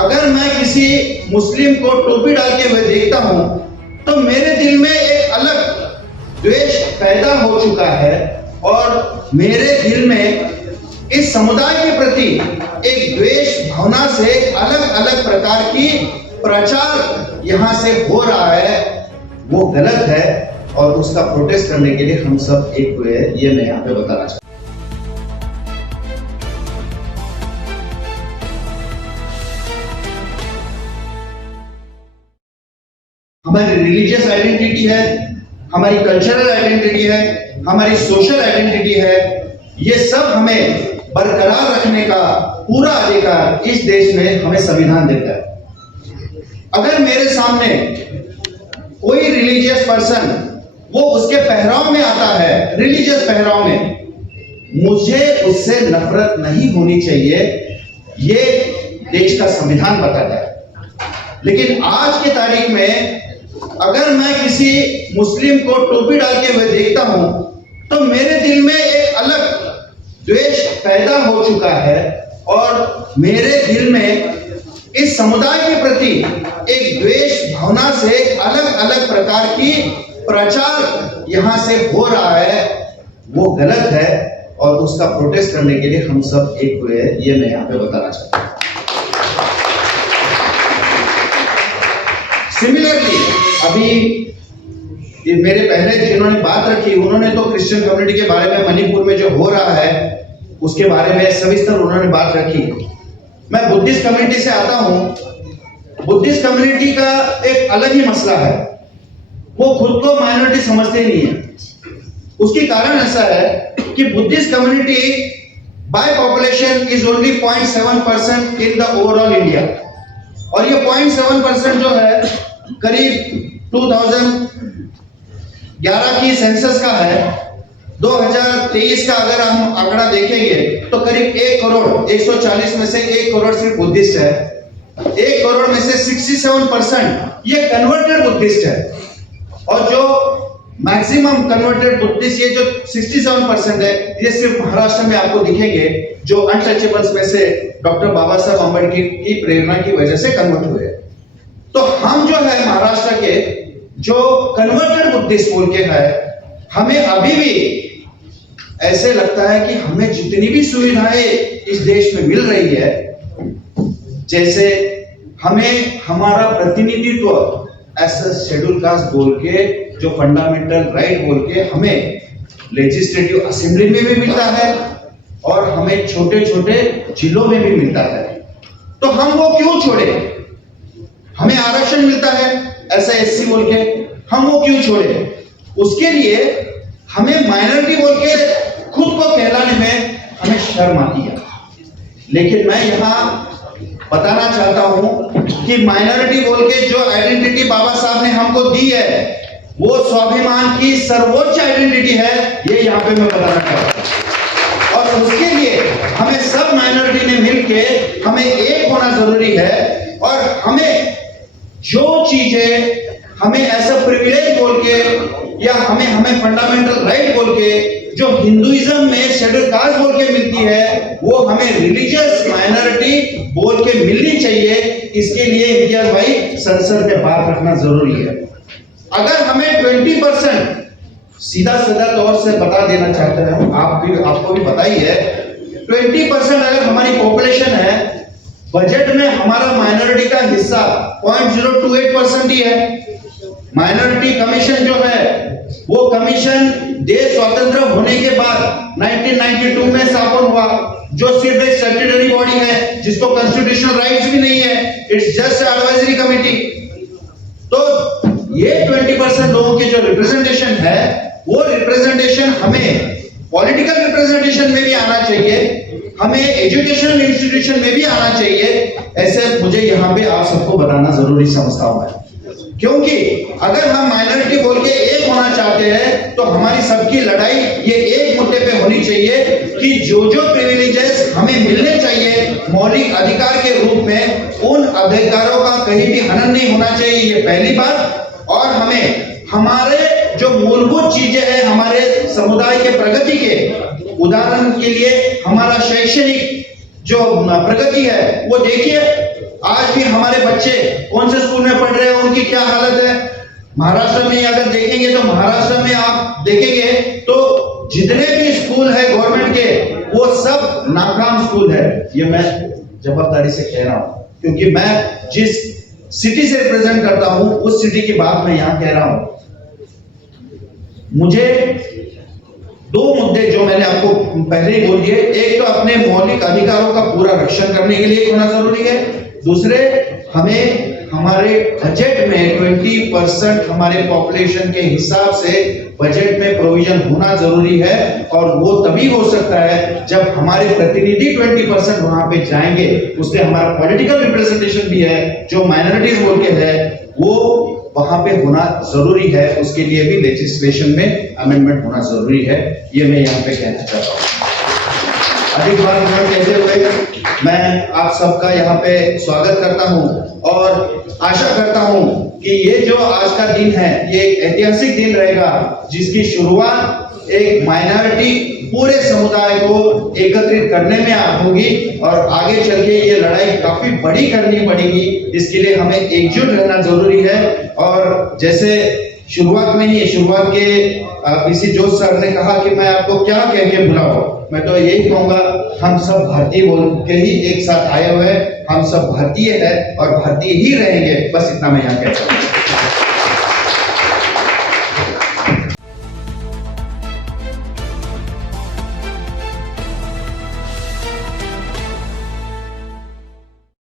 अगर मैं किसी मुस्लिम को टोपी डाल के हुए देखता हूं तो मेरे दिल में एक अलग द्वेष पैदा हो चुका है और मेरे दिल में इस समुदाय के प्रति एक द्वेष भावना से अलग अलग प्रकार की प्रचार यहां से हो रहा है, वो गलत है और उसका प्रोटेस्ट करने के लिए हम सब एक हुए हैं, ये मैं यहाँ पे बताना चाहता हूँ। हमारी रिलीजियस आइडेंटिटी है, हमारी कल्चरल आइडेंटिटी है, हमारी सोशल आइडेंटिटी है, ये सब हमें बरकरार रखने का पूरा अधिकार इस देश में हमें संविधान देता है। अगर मेरे सामने कोई रिलीजियस पर्सन वो उसके पहराव में आता है, रिलीजियस पहराव में, मुझे उससे नफरत नहीं होनी चाहिए, ये देश का संविधान बताता है। लेकिन आज की तारीख में अगर मैं किसी मुस्लिम को टोपी डाल के हुए देखता हूं तो मेरे दिल में एक अलग द्वेष पैदा हो चुका है और मेरे दिल में इस समुदाय के प्रति एक द्वेष भावना से अलग अलग प्रकार की प्रचार यहां से हो रहा है, वो गलत है और उसका प्रोटेस्ट करने के लिए हम सब एक हुए हैं, ये मैं यहां पे बताना चाहता हूं। सिमिलरली अभी ये मेरे पहले जिन्होंने बात रखी उन्होंने तो क्रिश्चियन कम्युनिटी के बारे में मणिपुर में जो हो रहा है उसके बारे में सविस्तर उन्होंने बात रखी। मैं बुद्धिस्ट कम्युनिटी से आता हूं। बुद्धिस्ट कम्युनिटी का एक अलग ही मसला है, वो खुद को माइनॉरिटी समझते नहीं है। उसकी कारण ऐसा है कि Buddhist community by population is only 0.7% in the overall India और ये 0.7% जो है करीब 2011 की सेंसस का है। 2023 का अगर हम आंकड़ा देखेंगे तो करीब 1 करोड़ 140 में से 1 करोड़ सिर्फ बुद्धिस्ट है। 1 करोड़ में से 67% ये कन्वर्टेड बुद्धिस्ट है और जो मैक्सिमम कन्वर्टेड बुद्धिस्ट ये जो 67% है ये सिर्फ महाराष्ट्र में आपको दिखेंगे, जो अनटचेबल्स में से डॉक्टर बाबा साहब अम्बेडकर की प्रेरणा की वजह से कन्वर्ट हुए। तो हम जो है महाराष्ट्र के जो कन्वर्टेड बुद्धिस्ट बोल के है, हमें अभी भी ऐसे लगता है कि हमें जितनी भी सुविधाएं इस देश में मिल रही है, जैसे हमें हमारा प्रतिनिधित्व ऐसा शेड्यूल कास्ट बोल के जो फंडामेंटल राइट बोल के हमें लेजिस्लेटिव असेंबली में भी मिलता है और हमें छोटे छोटे जिलों में भी मिलता है, तो हम वो क्यों छोड़े? हमें आरक्षण मिलता है ऐसा एससी बोल के, हम वो क्यों छोड़े? उसके लिए हमें माइनॉरिटी बोल के खुद को कहलाने में हमें शर्म आती है। लेकिन मैं यहां बताना चाहता हूं कि माइनॉरिटी बोल के जो आइडेंटिटी बाबा साहब ने हमको दी है वो स्वाभिमान की सर्वोच्च आइडेंटिटी है, ये यहां पे मैं बताना चाहता हूं। और उसके लिए हमें सब माइनॉरिटी ने मिलके हमें एक होना जरूरी है और हमें जो चीजें हमें ऐसा प्रिविलेज बोल के या हमें फंडामेंटल राइट बोल के जो हिंदुइज्म में शेड्यूल कास्ट बोल के मिलती है वो हमें रिलीजियस माइनॉरिटी बोल के मिलनी चाहिए। इसके लिए इम्तियाज भाई संसद में बात रखना जरूरी है। अगर हमें 20% सीधा साधा तौर से बता देना चाहते हैं, आपको भी पता ही है, 20% अगर हमारी पॉपुलेशन है, बजट में हमारा माइनॉरिटी का हिस्सा 0.028% ही है। माइनॉरिटी कमीशन जो है वो कमीशन देश स्वतंत्र होने के बाद 1992 में स्थापन हुआ, जो सिर्फ एक स्टैट्यूटरी बॉडी है जिसको कॉन्स्टिट्यूशनल राइट्स भी नहीं है, इट्स जस्ट एडवाइजरी कमिटी। तो ये 20% लोगों के जो रिप्रेजेंटेशन है वो रिप्रेजेंटेशन हमें पॉलिटिकल रिप्रेजेंटेशन में भी आना चाहिए, हमें एजुकेशनल इंस्टीट्यूशन में भी आना चाहिए। ऐसे मुझे यहाँ पे आप सबको बताना जरूरी समझता हूं मैं, क्योंकि अगर हम माइनॉरिटी बोल के एक होना चाहते हैं तो हमारी सबकी लड़ाई ये एक मुद्दे पे होनी चाहिए कि जो जो प्रिविलेजेस हमें मिलने चाहिए मौलिक अधिकार के रूप में, उन अधिकारों का कहीं भी हनन नहीं होना चाहिए, ये पहली बात। और हमें हमारे जो मूलभूत चीजें हैं हमारे समुदाय के प्रगति के, उदाहरण के लिए हमारा शैक्षणिक जो प्रगति है वो देखिए, आज भी हमारे बच्चे कौन से स्कूल में पढ़ रहे हैं, उनकी क्या हालत है। महाराष्ट्र में अगर देखेंगे तो महाराष्ट्र में आप देखेंगे तो जितने भी स्कूल है गवर्नमेंट के, वो सब नाकाम स्कूल है। ये मैं जवाबदारी से कह रहा हूं, क्योंकि मैं जिस सिटी से रिप्रेजेंट करता हूं उस सिटी की बात मैं यहां कह रहा हूं। मुझे दो मुद्दे जो मैंने आपको पहले ही बोल दिए, एक तो अपने मौलिक अधिकारों का पूरा रक्षण करने के लिए होना जरूरी है, दूसरे हमें हमारे बजट में 20% हमारे पॉपुलेशन के हिसाब से बजट में प्रोविजन होना जरूरी है। और वो तभी हो सकता है जब हमारे प्रतिनिधि 20% वहां पे जाएंगे। उससे हमारा पॉलिटिकल रिप्रेजेंटेशन भी है, जो माइनॉरिटीज बोल के है वो वहां पे होना जरूरी है। उसके लिए भी लेजिस्लेशन में अमेंडमेंट होना जरूरी है। ये मैं यहाँ पे कहना चाहता हूँ। अधिक बात न कहते हुए मैं आप सबका यहाँ पे स्वागत करता हूँ और आशा करता हूँ कि ये जो आज का दिन है ये एक ऐतिहासिक दिन रहेगा, जिसकी शुरुआत एक माइनॉरिटी पूरे समुदाय को एकत्रित करने में होगी और आगे चल के ये लड़ाई काफी बड़ी करनी पड़ेगी। इसके लिए हमें एकजुट रहना जरूरी है। और जैसे शुरुआत के पीसी जोश सर ने कहा कि मैं आपको क्या कह के बुलाऊं, मैं तो यही कहूंगा, हम सब भारतीय बोल के ही एक साथ आए हुए हैं। हम सब भारतीय हैं और भारतीय ही रहेंगे। बस इतना मैं यहाँ कहता हूँ।